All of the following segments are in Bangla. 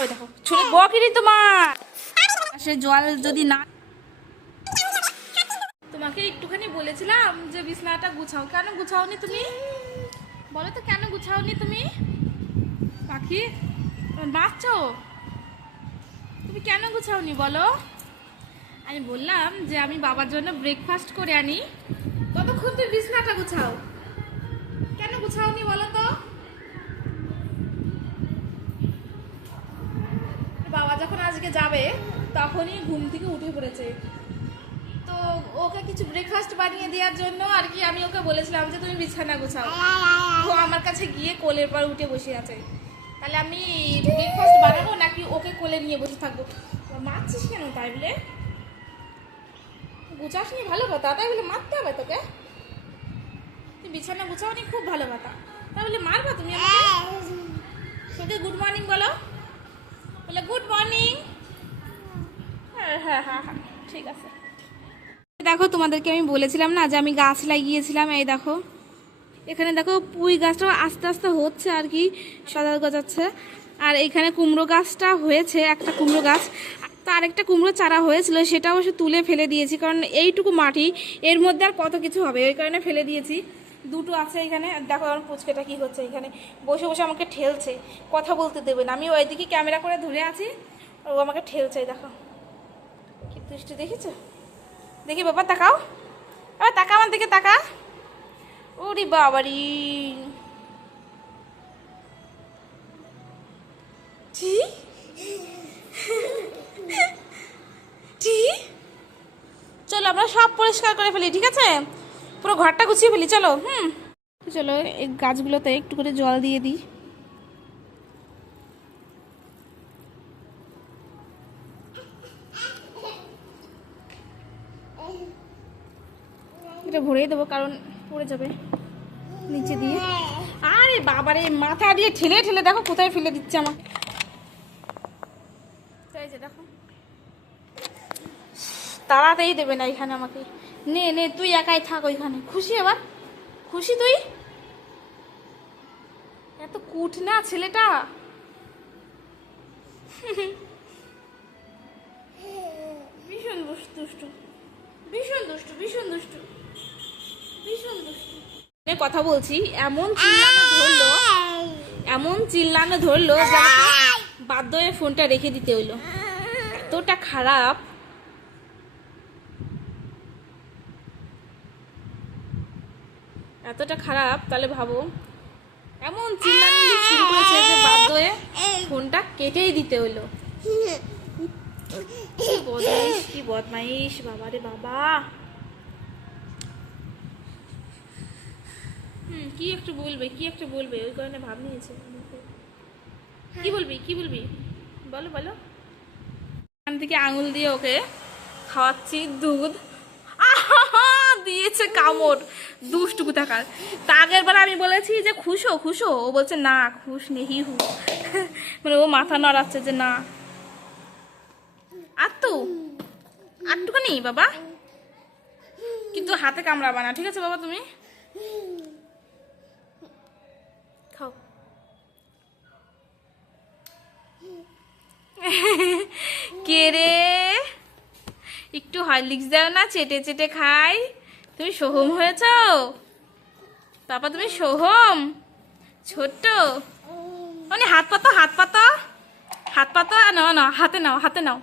ওই দেখো ছুলে বকিনি তোমার সে জল যদি না। তোমাকে একটুখানি বলেছিলাম যে বিছানাটা গুছাও, কেন গুছাওনি তুমি? বলো তো কেন গুছাওনি তুমি? পাখি বাঁচছো, তুমি কেন গুছাওনি বলো? আমি বললাম যে আমি বাবার জন্য ব্রেকফাস্ট করে আনি, কতক্ষণ তুমি বিছানাটা গুছাও, কেন গুছাওনি বলো তো? বাবা যখন আজকে যাবে তখনই ঘুম থেকে উঠে পড়েছে, তো ওকে কিছু ব্রেকফাস্ট বানিয়ে দেওয়ার জন্য আর কি আমি ওকে বলেছিলাম যে তুমি বিছানা গুছাও। ও আমার কাছে গিয়ে কোলের পর উঠে বসে আছে। তাহলে আমি ব্রেকফাস্ট বানাবো নাকি ওকে কোলে নিয়ে বসে থাকবো? মারছিস কেন তাই বলে? গুছাস নি ভালো কথা, তাই বলে মারতে হবে তোকে? তুই বিছানা গুছাও নি খুব ভালো কথা, তাই বলে মারবা তুমি আমাকে? তোকে গুড মর্নিং বলো, বলে গুড মর্নিং। হ্যাঁ হ্যাঁ হ্যাঁ হ্যাঁ ঠিক আছে। দেখো তোমাদেরকে আমি বলেছিলাম না যে আমি গাছ লাগিয়েছিলাম, এই দেখো এখানে দেখো পুঁই গাছটাও আস্তে আস্তে হচ্ছে আর কি, সদা গজাচ্ছে। আর এখানে কুমড়ো গাছটা হয়েছে, একটা কুমড়ো গাছ, তো আরেকটা কুমড়ো চারা হয়েছিল সেটাও অবশ্য তুলে ফেলে দিয়েছি, কারণ এইটুকু মাটি এর মধ্যে আর কত কিছু হবে, ওই কারণে ফেলে দিয়েছি। দুটো আছে এখানে, দেখো আমার পুচকেটা কি হচ্ছে, এখানে বসে বসে আমাকে ঠেলছে, কথা বলতে দেবে না। আমি ওইদিকে ক্যামেরা করে ধরে আছি, ও আমাকে ঠেলছে, দেখো কি দুষ্টু দেখেছো? দেখি বাবা তাকাও, আবার তাকা আমার দিকে তাকা। ওরে বাবারি, চলো আমরা সব পরিষ্কার করে ফেলি, ঠিক আছে? পুরো ঘরটা গুছিয়ে ফেলি, চলো। চলো এই গাছগুলোতে একটু করে জল দিয়ে দিই। এটা ভরেই দেবো কারণ পড়ে যাবে নিচে দিয়ে। আরে বাবারে, মাথা দিয়ে ঠেলে ঠেলে দেখো কোথায় ফেলে দিচ্ছে আমাকে। দেখো তাড়াতেই দেবে না এখানে আমাকে। নে নে তুই একাই থাক ওইখানে। খুশি এবার? খুশি তুই? এত কুঠ না ছেলেটা। ভীষণ দুষ্টু, ভীষণ দুষ্টু, ভীষণ দুষ্টু, ভীষণ দুষ্টু। কথা বলছি, এমন চিল্লানো ধরলো, এমন চিল্লানো ধরলো যে বাধ্য হয়ে ফোনটা রেখে দিতে হইলো, এতটা খারাপ। এতটা খারাপ, তাহলে ভাবো এমন চিল্লানো শুরু করেছে যে বাধ্য হয়ে ফোনটা কেটেই দিতে হইলো। কি বদমাইশ বাবারে বাবা। কি একটু বলবে, কি একটু বলবে, ওই কারণে ভাব নিয়েছে। কি বলবি, কি বলবি বলো বলো। এখান থেকে আঙুল দিয়ে ওকে খাওয়াচ্ছি দুধ, দিয়েছে কামড়, দুষ্টু কোথাকার। তা আগের বার আমি বলেছি যে খুশো খুশো, ও বলছে না খুশ নেহি হু, মানে ও মাথা নড়াচ্ছে যে না। আটটুখানি বাবা, কিন্তু হাতে কামড়াবা না, ঠিক আছে বাবা? তুমি খাও। কে রে, একটু হরলিক্স দাও না, চেটে চেটে খাই। তুমি সোহম হয়েছ বাবা, তুমি সোহম ছোট্ট। মানে হাত পাতো, হাত পাতো, হাত পাতো, নাও নাও, হাতে নাও, হাতে নাও।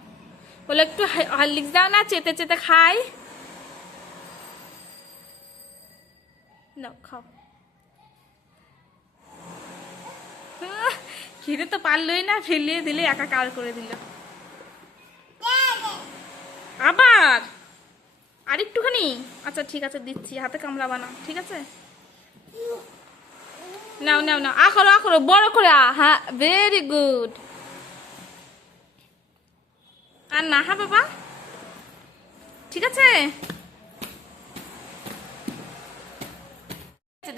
বলে একটু হরলিক্স দাও না, চেটে চেটে খাই। নাও খাও। খেতে তো পারলোই না, ফেলিয়ে দিলে, একাকার করে দিল। আবার আরেকটুখানি, আচ্ছা ঠিক আছে দিচ্ছি, হাতে কামড়াবা না, ঠিক আছে? নাও নাও নাও, আখরো আখরো, বড় করে হ্যাঁ, ভেরি গুড। আর না হ্যাঁ বাবা, ঠিক আছে?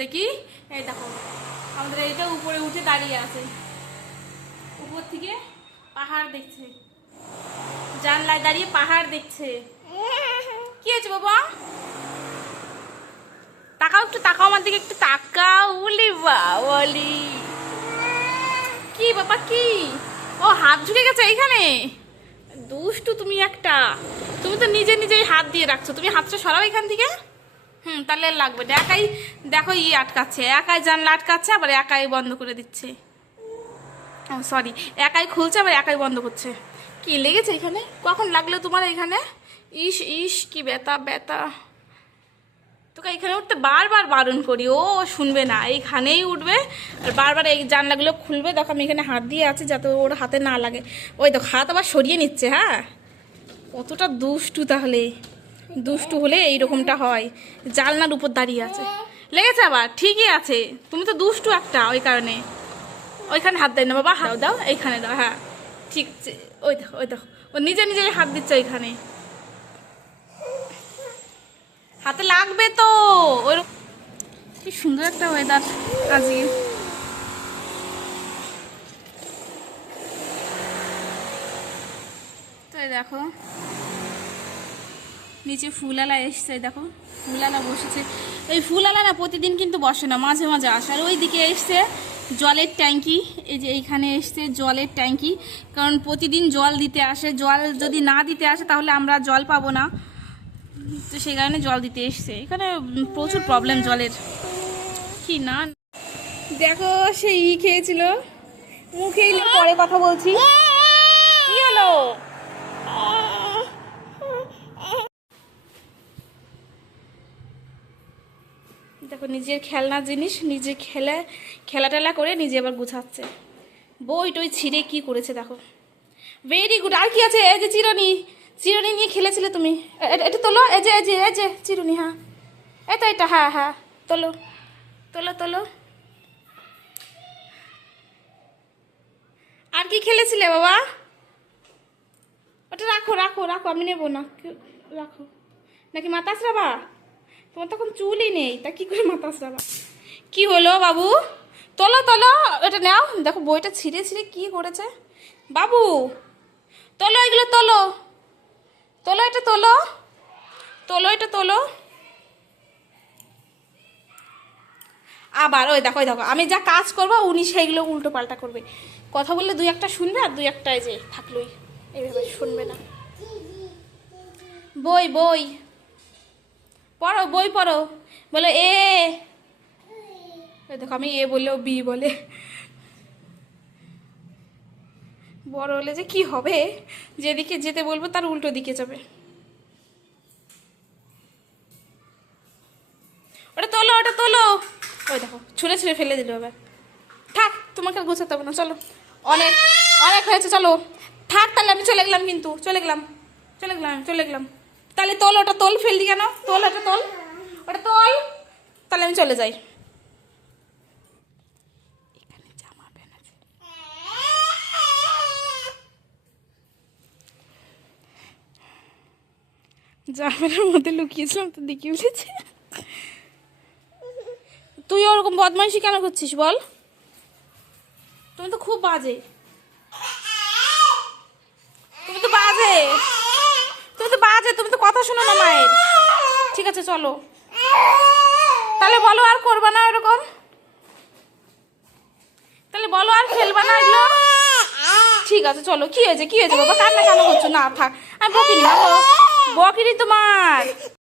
দেখি, এই দেখো আমাদের এইটা উপরে উঠে দাঁড়িয়ে আছে, উপর থেকে পাহাড় দেখছে, জানলায় দাঁড়িয়ে পাহাড় দেখছে। কি হয়েছে বাবা? তাকাও, একটু তাকাও আমার দিকে, একটু তাকাও। বলি বাবলি, কি বাবা কি? ও হাত ঢুকে গেছে এইখানে, দুষ্টু তুমি একটা। তুমি তো নিজে নিজেই হাত দিয়ে রাখছো, তুমি হাতটা সরাও এখান থেকে। তাহলে আর লাগবে না। একাই দেখো আটকাচ্ছে, একাই জানলা আটকাচ্ছে, আবার একাই বন্ধ করে দিচ্ছে। ও সরি, একাই খুলছে আবার একাই বন্ধ করছে। কি লেগেছে এখানে? কখন লাগলো তোমার এখানে? ইস ইস, কি ব্যথা ব্যথা। তোকে এখানে উঠতে বারবার বারণ করি, ও শুনবে না, এইখানেই উঠবে আর বারবার এই জানলাগুলো খুলবে। দেখো আমি এখানে হাত দিয়ে আছি যাতে ওর হাতে না লাগে। ওই দেখো হাত আবার সরিয়ে নিচ্ছে। হ্যাঁ, কতটা দুষ্টু তাহলে। দুষ্টু হলে এইরকমটা হয়। জানলার উপর দাঁড়িয়ে আছে, লেগেছে আবার, ঠিকই আছে। তুমি তো দুষ্টু একটা, ওই কারণে। ওইখানে হাত দেয় না বাবা, হাত দাও, এইখানে দাও। হ্যাঁ ঠিক আছে। ওই দেখো ওই দেখো, ও নিজে নিজেই হাত দিচ্ছে ওইখানে। হাতে লাগবে তো। ওই কি সুন্দর একটা ওয়েদার আজকে। তো দেখো নিচে ফুলালা এসছে, দেখো ফুলালা বসেছে। এই ফুলালা না প্রতিদিন কিন্তু বসে না, মাঝে মাঝে আসে। আর ওই দিকে এসছে জলের ট্যাঙ্কি, এই যে এইখানে এসছে জলের ট্যাঙ্কি, কারণ প্রতিদিন জল দিতে আসে। জল যদি না দিতে আসে তাহলে আমরা জল পাবো না, তো সেই কারণে জল দিতে এসছে। এখানে প্রচুর প্রবলেম জলের। কি না দেখো সেই খেয়েছিল, মুখে পরে কথা বলছি। কি হলো? দেখো নিজের খেলনা জিনিস নিজে খেলা টেলা করে নিজে আবার গুছাচ্ছে। বই টই ছিঁড়ে কি করেছে দেখো। Very good. আর কি আছে? এই যে চিরুনি, চিরুনি নিয়ে খেলেছিলে তুমি। এটা তোলো, এই যে এই যে এই যে চিরুনি। হ্যাঁ এই তো এটা, হ্যাঁ হ্যাঁ তোলো তোলো তোলো। আর কি খেলেছিলে বাবা? ওটা রাখো রাখো রাখো, আমি নেবো না, রাখো। নাকি মাথা আছড়াবা? তোমার তখন চুলই নেই, তা কি করে মাথা আছড়াবা? কি হলো বাবু? তোলো তোলো, এটা নাও। দেখো বইটা ছিঁড়ে ছিঁড়ে কি করেছে বাবু। তোলো এগুলো, তোলো তোলো, এটা তোলো তোলো, এটা তোলো। আবার ওই দেখো ওই দেখো, আমি যা কাজ করবো উনি সেইগুলো উল্টো পাল্টা করবে। কথা বললে দুই একটা শুনবে আর দুই একটা যে থাকলোই, এইভাবে শুনবে না। বই বই পড়ো, বই পড়ো। বলো এ। দেখো আমি এ বললেও বি বলে। বড় হলে যে কি হবে, যেদিকে যেতে বলবো তার উল্টো দিকে যাবে। ওটা তোলো, ওটা তোলো। ওই দেখো ছুঁড়ে ছুঁড়ে ফেলে দিল এবার। থাক, তোমাকে আর গোছাতে হবে না, চলো। অনেক অনেক হয়েছে, চলো থাক। তাহলে আমি চলে গেলাম, কিন্তু চলে গেলাম চলে গেলাম চলে গেলাম। তাহলে তোল, ওটা তোল, ফেললি কেন? তোল, ওটা তোল, ওটা তোল। তাহলে আমি চলে যাই। এখানে জামা প্যান্ট আছে। জামার মধ্যে লুকিয়েছিলাম তো দেখিয়ে উঠেছে। তুই ওরকম বদমাইশি কেন করছিস বল? তুমি তো খুব বাজে, তুমি তো বাজে, তুমি তো বাজে, তুমি তো কথা শোনো না মায়ের। ঠিক আছে চলো, তাহলে বলো আর করবা না এরকম। তাহলে বলো আর খেলবা না এগুলো। ঠিক আছে চলো। কি হয়েছে কি হয়েছে বাবা, কান্না কেন করছো? না থাক, আমি বকিনি, বকিনি তোমার।